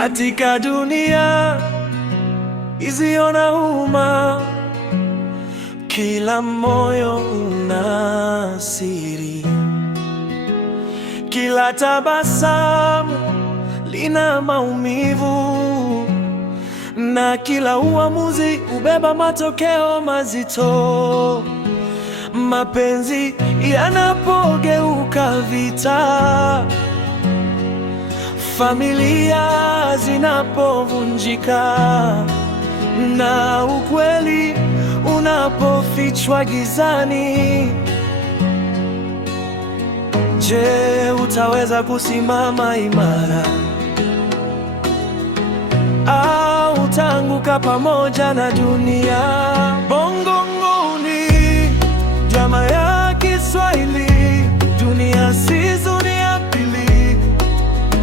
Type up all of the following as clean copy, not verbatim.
Katika dunia isiyo na huruma, kila moyo una siri, kila tabasamu lina maumivu, na kila uamuzi hubeba matokeo mazito. Mapenzi yanapogeuka vita, familia zinapovunjika, na ukweli unapofichwa gizani, je, utaweza kusimama imara au utaanguka pamoja na dunia? Bongo Nguni, drama ya Kiswahili, Dunia Season ya pili,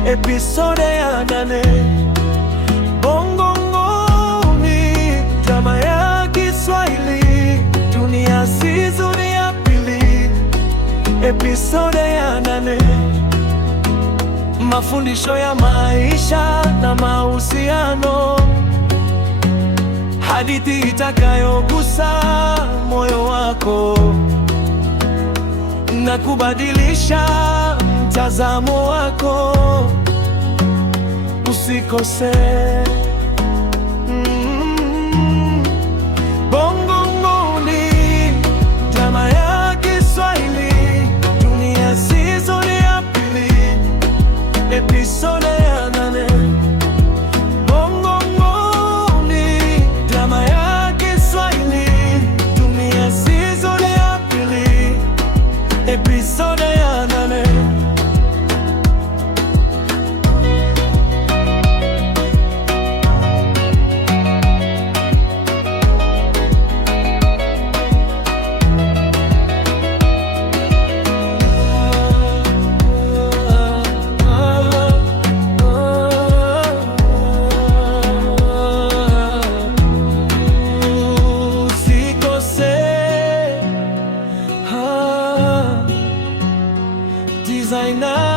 episode ya 8. Bongo Nguni, drama ya Kiswahili, Dunia Season ya pili, episode ya 8. Mafundisho ya maisha na mahusiano, hadithi itakayogusa moyo wako na kubadilisha mtazamo wako. Usikose. Bongo Nguni, drama ya Kiswahili, Dunia Season ya pili, episode ya 8. Bongo Nguni, drama ya Kiswahili, Dunia Season ya pili, episode ya 8. Designer